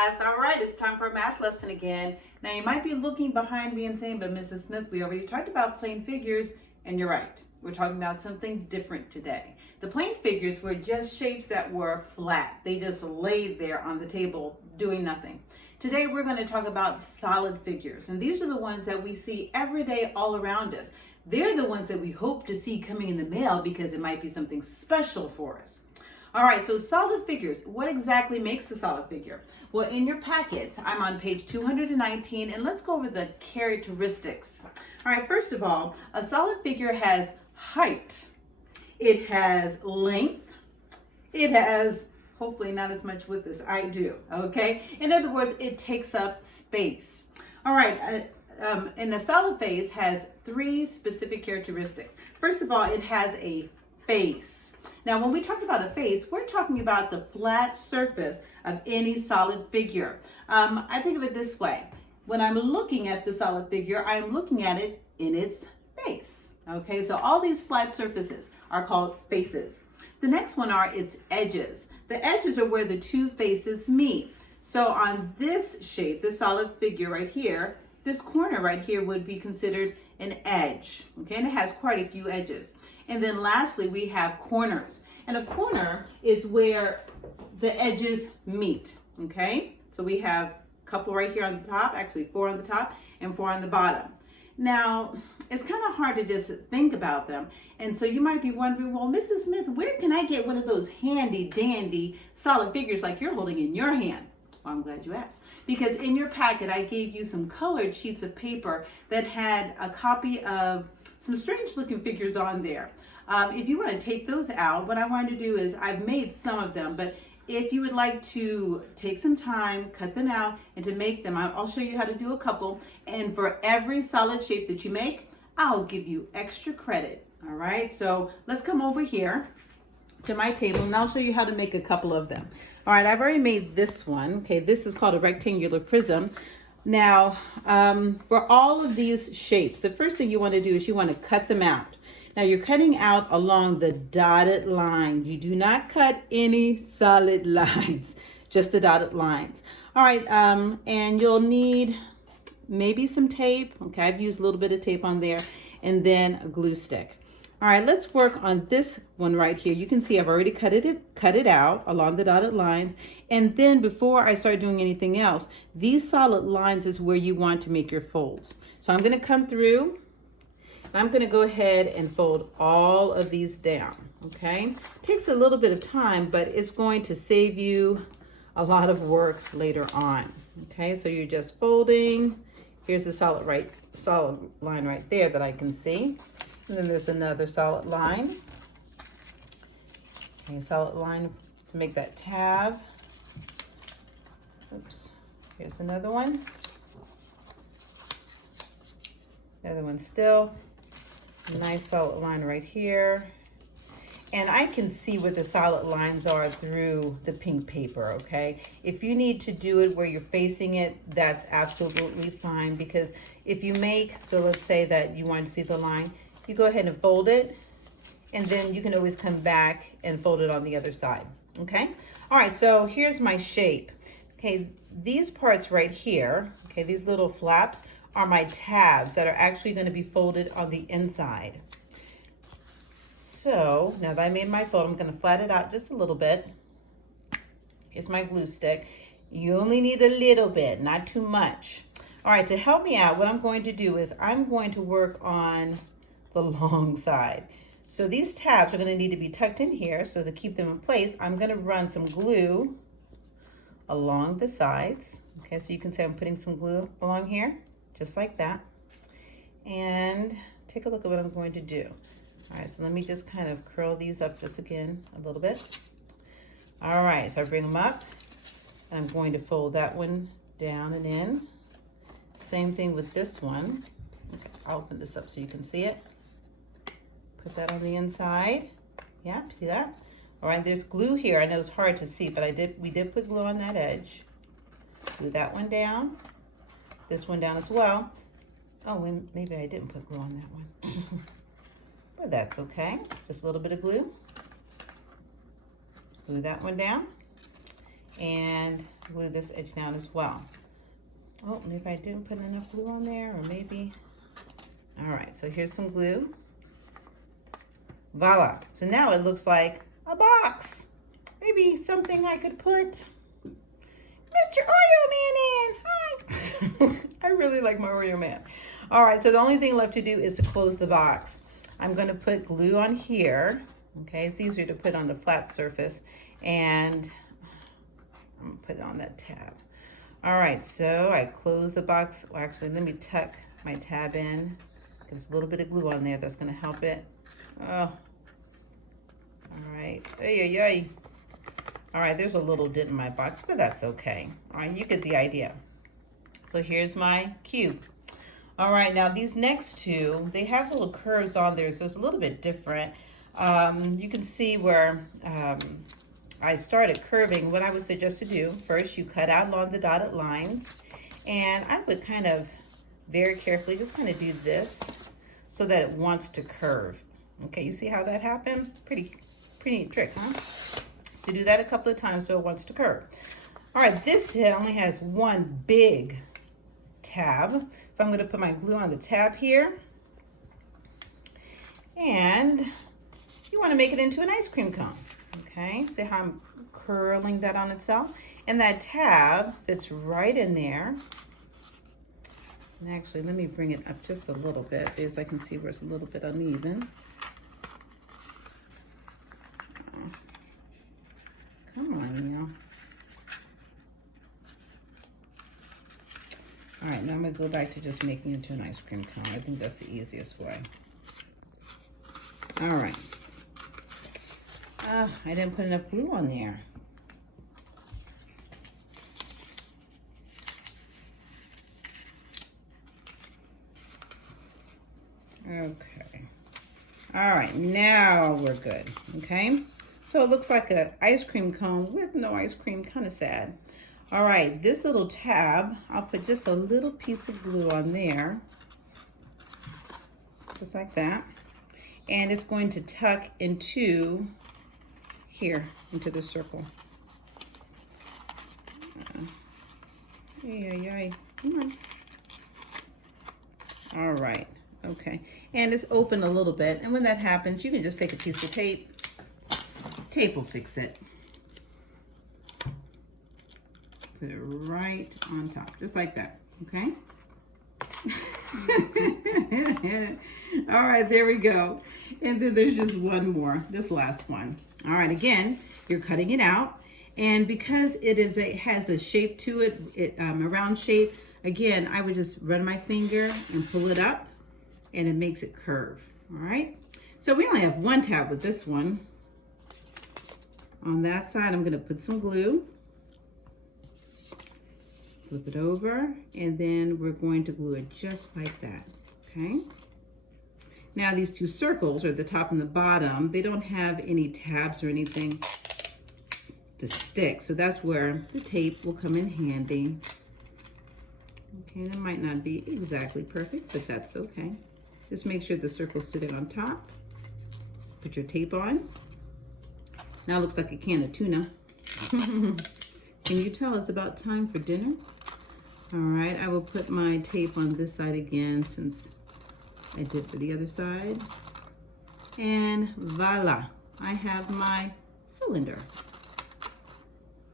class. All right, it's time for a math lesson again. Now you might be looking behind me and saying, but Mrs. Smith, we already talked about plane figures, and you're right. We're talking about something different today. The plane figures were just shapes that were flat. They just laid there on the table doing nothing. Today we're going to talk about solid figures, and these are the ones that we see every day all around us. They're the ones that we hope to see coming in the mail because it might be something special for us. All right, so solid figures. What exactly makes a solid figure? Well, in your packets, I'm on page 219, and let's go over the characteristics. All right, first of all, a solid figure has height. It has length. It has, hopefully not as much width as I do, okay? In other words, it takes up space. All right, and a solid face has three specific characteristics. First of all, it has a face. Now, when we talk about a face, we're talking about the flat surface of any solid figure. I think of it this way. When I'm looking at the solid figure, I'm looking at it in its face. Okay, so all these flat surfaces are called faces. The next one are its edges. The edges are where the two faces meet. So on this shape, this solid figure right here, this corner right here would be considered an edge, okay, and it has quite a few edges. And then lastly, we have corners, and a corner is where the edges meet, okay? So we have a couple right here on the top, actually 4 on the top and 4 on the bottom. Now, it's kind of hard to just think about them, and so you might be wondering, well, Mrs. Smith, where can I get one of those handy dandy solid figures like you're holding in your hand? Well, I'm glad you asked, because in your packet I gave you some colored sheets of paper that had a copy of some strange looking figures on there. If you want to take those out, what I wanted to do is, I've made some of them, but if you would like to take some time, cut them out, and to make them, I'll show you how to do a couple. And for every solid shape that you make, I'll give you extra credit. All right, so let's come over here to my table and I'll show you how to make a couple of them. All right, I've already made this one. Okay, this is called a rectangular prism. Now, for all of these shapes, the first thing you want to do is you want to cut them out. Now you're cutting out along the dotted line. You do not cut any solid lines, just the dotted lines. All right, and you'll need maybe some tape. Okay, I've used a little bit of tape on there, and then a glue stick. All right, let's work on this one right here. You can see I've already cut it out along the dotted lines. And then before I start doing anything else, these solid lines is where you want to make your folds. So I'm gonna come through, and I'm gonna go ahead and fold all of these down, okay? Takes a little bit of time, but it's going to save you a lot of work later on, okay? So you're just folding. Here's the solid line right there that I can see. And then there's another solid line. Okay, solid line to make that tab. Oops, here's another one. Another one still. Nice solid line right here. And I can see what the solid lines are through the pink paper, okay? If you need to do it where you're facing it, that's absolutely fine, because if you make, so let's say that you want to see the line, you go ahead and fold it, and then you can always come back and fold it on the other side, okay? All right, so here's my shape. Okay, these parts right here, okay, these little flaps are my tabs that are actually going to be folded on the inside. So now that I made my fold, I'm going to flatten it out just a little bit. Here's my glue stick. You only need a little bit, not too much. All right, to help me out, what I'm going to do is I'm going to work on the long side. So these tabs are going to need to be tucked in here, so to keep them in place, I'm going to run some glue along the sides. Okay, so you can see I'm putting some glue along here, just like that. And take a look at what I'm going to do. All right, so let me just kind of curl these up just again a little bit. All right, so I bring them up, and I'm going to fold that one down and in. Same thing with this one. Okay, I'll open this up so you can see it. Put that on the inside. Yep, see that? All right, there's glue here. I know it's hard to see, but we did put glue on that edge. Glue that one down. This one down as well. Oh, and maybe I didn't put glue on that one. But that's okay. Just a little bit of glue. Glue that one down. and glue this edge down as well. Oh, maybe I didn't put enough glue on there, or maybe. All right, so here's some glue. Voila. So now it looks like a box. Maybe something I could put Mr. Oreo Man in. Hi. I really like my Oreo Man. All right, so the only thing left to do is to close the box. I'm going to put glue on here. Okay, it's easier to put on the flat surface, and I'm going to put it on that tab. All right, so I close the box. Well, actually, let me tuck my tab in. There's a little bit of glue on there that's going to help it. Oh, all right. Ay, ay, ay. All right, there's a little dent in my box, but that's okay. All right, you get the idea. So here's my cube. All right, now these next two, they have little curves on there, so it's a little bit different. You can see where I started curving. What I would suggest to do, first you cut out along the dotted lines, and I would kind of very carefully just kind of do this so that it wants to curve. Okay, you see how that happened? Pretty neat trick, huh? So do that a couple of times so it wants to curve. All right, this head only has one big tab. So I'm going to put my glue on the tab here. And you want to make it into an ice cream cone. Okay, see how I'm curling that on itself? And that tab fits right in there. And actually, let me bring it up just a little bit because I can see where it's a little bit uneven. Come on, Neil. All right, now I'm gonna go back to just making it into an ice cream cone. I think that's the easiest way. All right. I didn't put enough glue on there. Okay. All right, now we're good, okay? So it looks like an ice cream cone with no ice cream, kind of sad. All right, this little tab, I'll put just a little piece of glue on there, just like that. And it's going to tuck into here, into the circle. Come on. All right, okay. And it's open a little bit, and when that happens, you can just take a piece of tape. Tape will fix it. Put it right on top, just like that, okay? All right, there we go. And then there's just one more, this last one. All right, again, you're cutting it out. And because it has a shape to it, a round shape, again, I would just run my finger and pull it up, and it makes it curve, all right? So we only have one tab with this one. On that side, I'm gonna put some glue. Flip it over, and then we're going to glue it just like that, okay? Now these two circles, or the top and the bottom, they don't have any tabs or anything to stick, so that's where the tape will come in handy. Okay, and it might not be exactly perfect, but that's okay. Just make sure the circle's sitting on top. Put your tape on. Now it looks like a can of tuna. Can you tell it's about time for dinner? All right, I will put my tape on this side again since I did for the other side. And voila, I have my cylinder.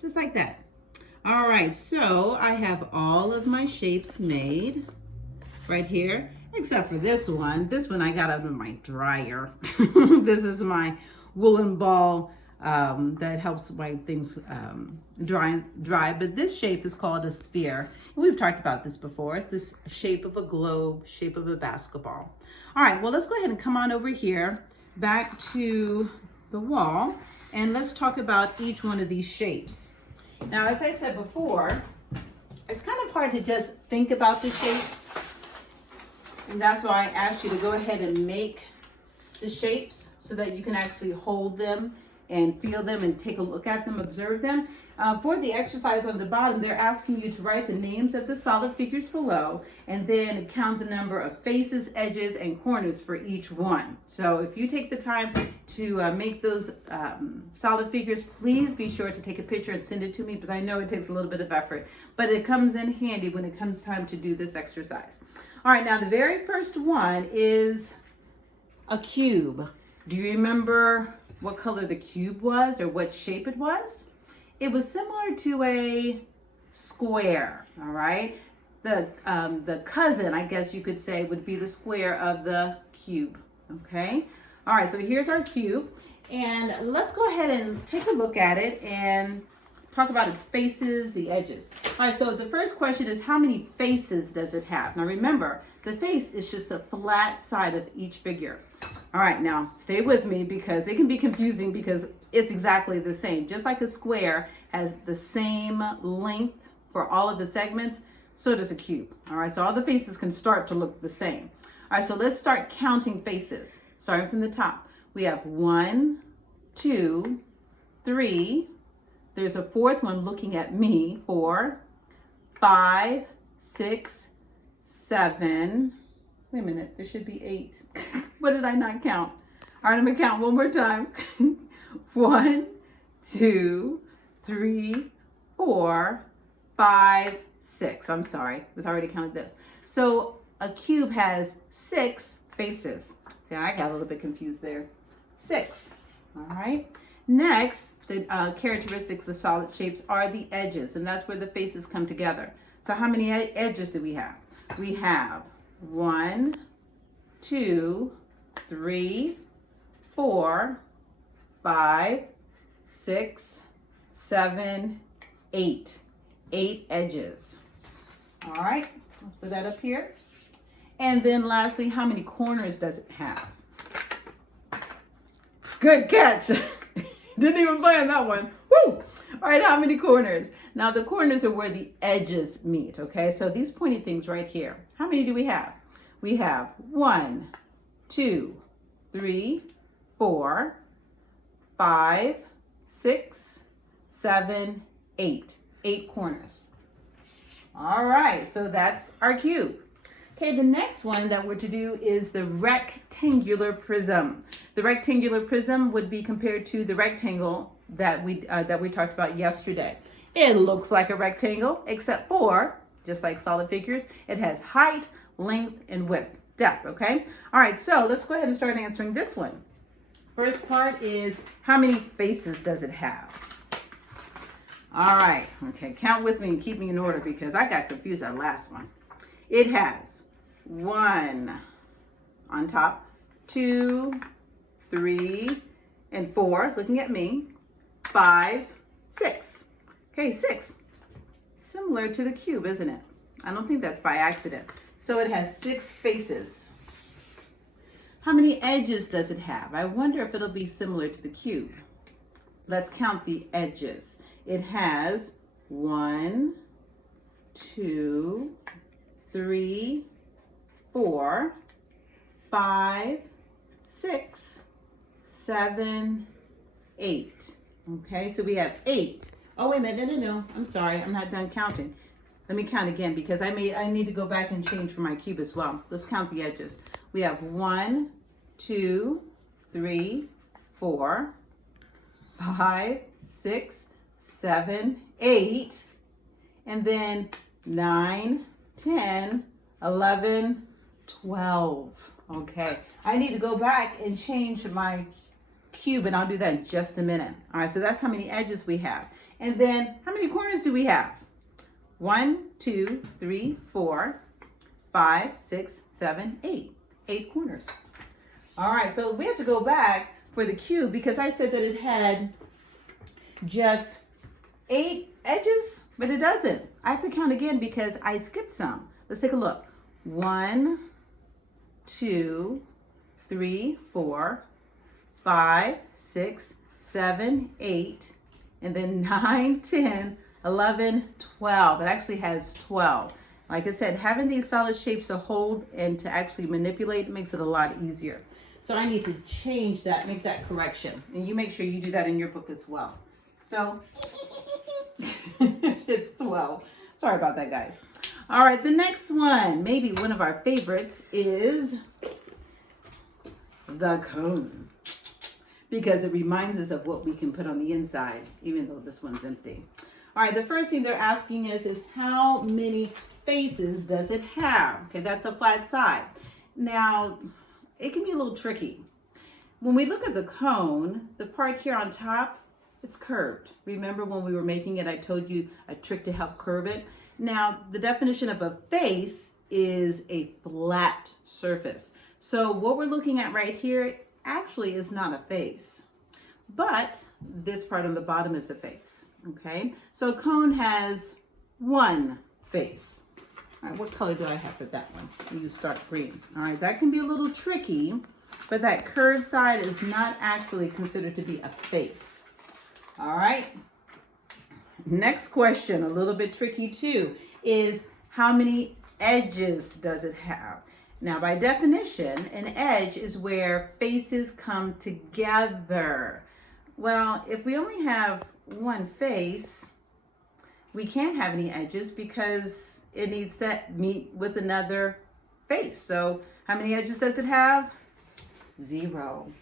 Just like that. All right, so I have all of my shapes made right here, except for this one. This one I got out of my dryer. This is my woolen ball that helps my things dry, but this shape is called a sphere. And we've talked about this before. It's this shape of a globe, shape of a basketball. All right, well, let's go ahead and come on over here back to the wall, and let's talk about each one of these shapes. Now, as I said before, it's kind of hard to just think about the shapes, and that's why I asked you to go ahead and make the shapes so that you can actually hold them and feel them and take a look at them, observe them. For the exercise on the bottom, they're asking you to write the names of the solid figures below and then count the number of faces, edges, and corners for each one. So if you take the time to make those solid figures, please be sure to take a picture and send it to me, because I know it takes a little bit of effort, but it comes in handy when it comes time to do this exercise. All right, now the very first one is a cube. Do you remember what color the cube was or what shape it was? It was similar to a square, all right? The cousin, I guess you could say, would be the square of the cube, okay? All right, so here's our cube, and let's go ahead and take a look at it and talk about its faces, the edges. All right, so the first question is, how many faces does it have? Now remember, the face is just a flat side of each figure. All right, now stay with me because it can be confusing because it's exactly the same. Just like a square has the same length for all of the segments, so does a cube. All right, so all the faces can start to look the same. All right, so let's start counting faces. Starting from the top, we have 1, 2, 3. There's a fourth one looking at me. 4, 5, 6, 7. Wait a minute, there should be 8. What did I not count? All right, I'm gonna count one more time. 1, 2, 3, 4, 5, 6. I'm sorry, it was already counted this. So a cube has 6 faces. See, I got a little bit confused there. 6, all right? Next, the characteristics of solid shapes are the edges, and that's where the faces come together. So how many edges do we have? We have 1, 2, 3, 4, 5, 6, 7, 8. 8 edges. All right, let's put that up here. And then lastly, how many corners does it have? Good catch. Didn't even plan that one. Woo! All right, how many corners? Now the corners are where the edges meet, okay? So these pointy things right here. How many do we have? We have 1, 2, 3, 4, 5, 6, 7, 8. 8 corners. All right, so that's our cube. Okay, the next one that we're to do is the rectangular prism. The rectangular prism would be compared to the rectangle that we talked about yesterday. It looks like a rectangle, except for, just like solid figures, it has height, length, and width, depth, okay? All right, so let's go ahead and start answering this one. First part is, how many faces does it have? All right, okay, count with me and keep me in order because I got confused that last one. It has 1 on top, 2, 3, and 4, looking at me, 5, 6. Okay, 6. Similar to the cube, isn't it? I don't think that's by accident. So it has 6 faces. How many edges does it have? I wonder if it'll be similar to the cube. Let's count the edges. It has 1, 2, 3, 4, 5, 6, 7, 8. Okay, so we have 8. Oh, wait a minute, no. I'm sorry, I'm not done counting. Let me count again because I need to go back and change for my cube as well. Let's count the edges. We have 1, 2, 3, 4, 5, 6, 7, 8, and then 9, 10, 11, 12. Okay, I need to go back and change my cube, and I'll do that in just a minute. All right, so that's how many edges we have. And then how many corners do we have? 1, 2, 3, 4, 5, 6, 7, 8. 8 corners. All right, so we have to go back for the cube because I said that it had just 8 edges, but it doesn't. I have to count again because I skipped some. Let's take a look. 1, 2, 3, 4, 5, 6, 7, 8, and then 9, 10, 11, 12. It actually has 12. Like I said, having these solid shapes to hold and to actually manipulate makes it a lot easier. So I need to change that, make that correction. And you make sure you do that in your book as well. So it's 12. Sorry about that, guys. All right, the next one, maybe one of our favorites, is the cone, because it reminds us of what we can put on the inside, even though this one's empty. All right, the first thing they're asking us is how many faces does it have? Okay, that's a flat side. Now, it can be a little tricky. When we look at the cone, the part here on top, it's curved. Remember when we were making it, I told you a trick to help curve it? Now, the definition of a face is a flat surface. So what we're looking at right here actually is not a face, but this part on the bottom is a face, okay? So a cone has one face. All right, what color do I have for that one? I use dark green. All right, that can be a little tricky, but that curved side is not actually considered to be a face. All right. Next question, a little bit tricky too, is how many edges does it have? Now, by definition, an edge is where faces come together. Well, if we only have one face, we can't have any edges because it needs to meet with another face. So how many edges does it have? 0.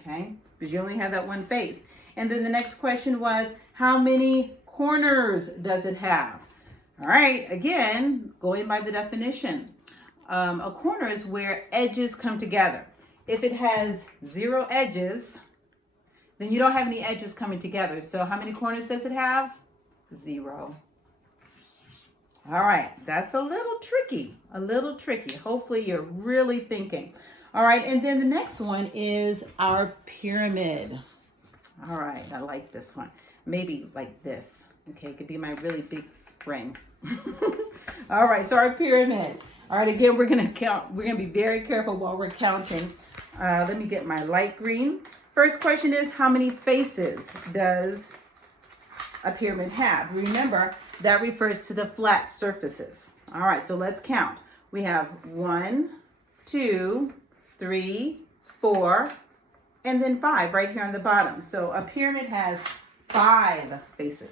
Okay, because you only have that one face. And then the next question was, how many corners does it have? All right, again, going by the definition. A corner is where edges come together. If it has 0 edges, then you don't have any edges coming together. So how many corners does it have? 0. All right, that's a little tricky, Hopefully you're really thinking. All right, and then the next one is our pyramid. All right, I like this one. Maybe like this. Okay, it could be my really big ring. All right, so our pyramid. All right, again, we're gonna count. We're gonna be very careful while we're counting. Let me get my light green. First question is, how many faces does a pyramid have? Remember, that refers to the flat surfaces. All right, so let's count. We have 1, 2, 3, 4, and then 5 right here on the bottom. So a pyramid has 5 faces.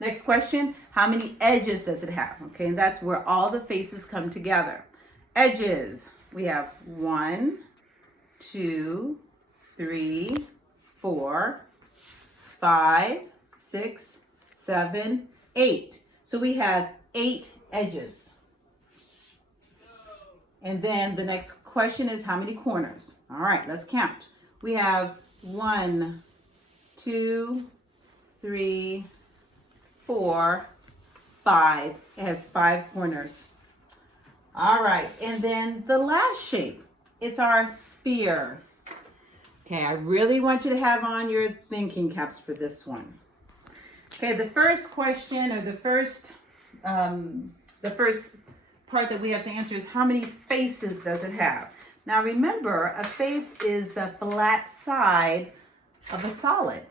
Next question, how many edges does it have? Okay, and that's where all the faces come together. Edges, we have 1, 2, 3, 4, 5, 6, 7, 8. So we have 8 edges. And then the next question is how many corners? All right, let's count. We have 1, 2, 3, 4, 5. It has 5 corners. All right, and then the last shape, it's our sphere. Okay, I really want you to have on your thinking caps for this one. Okay, the first question, or the first part that we have to answer is, how many faces does it have? Now remember, a face is a flat side of a solid.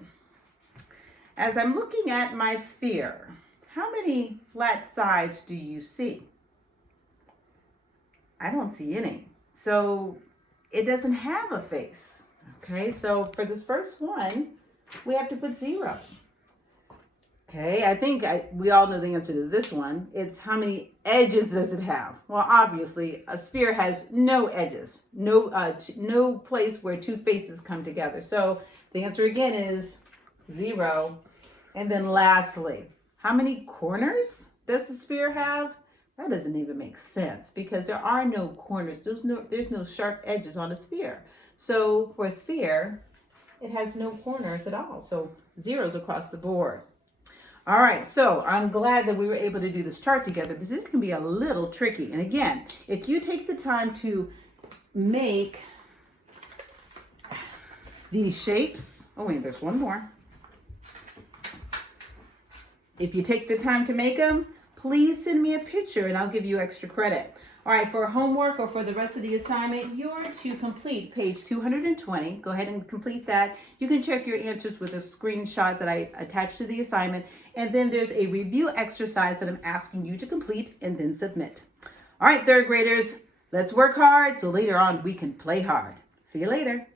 As I'm looking at my sphere, how many flat sides do you see? I don't see any. So it doesn't have a face. Okay, so for this first one, we have to put 0. Okay, I think we all know the answer to this one. It's how many edges does it have? Well, obviously, a sphere has no edges, no place where 2 faces come together. So the answer again is 0. And then lastly, how many corners does the sphere have? That doesn't even make sense because there are no corners. There's no sharp edges on a sphere. So for a sphere, it has no corners at all. So 0s across the board. All right, so I'm glad that we were able to do this chart together because this can be a little tricky. And again, if you take the time to make these shapes, oh wait, there's one more. If you take the time to make them, please send me a picture and I'll give you extra credit. All right, for homework or for the rest of the assignment, you're to complete page 220. Go ahead and complete that. You can check your answers with a screenshot that I attached to the assignment. And then there's a review exercise that I'm asking you to complete and then submit. All right, third graders, Let's work hard so later on we can play hard. See you later.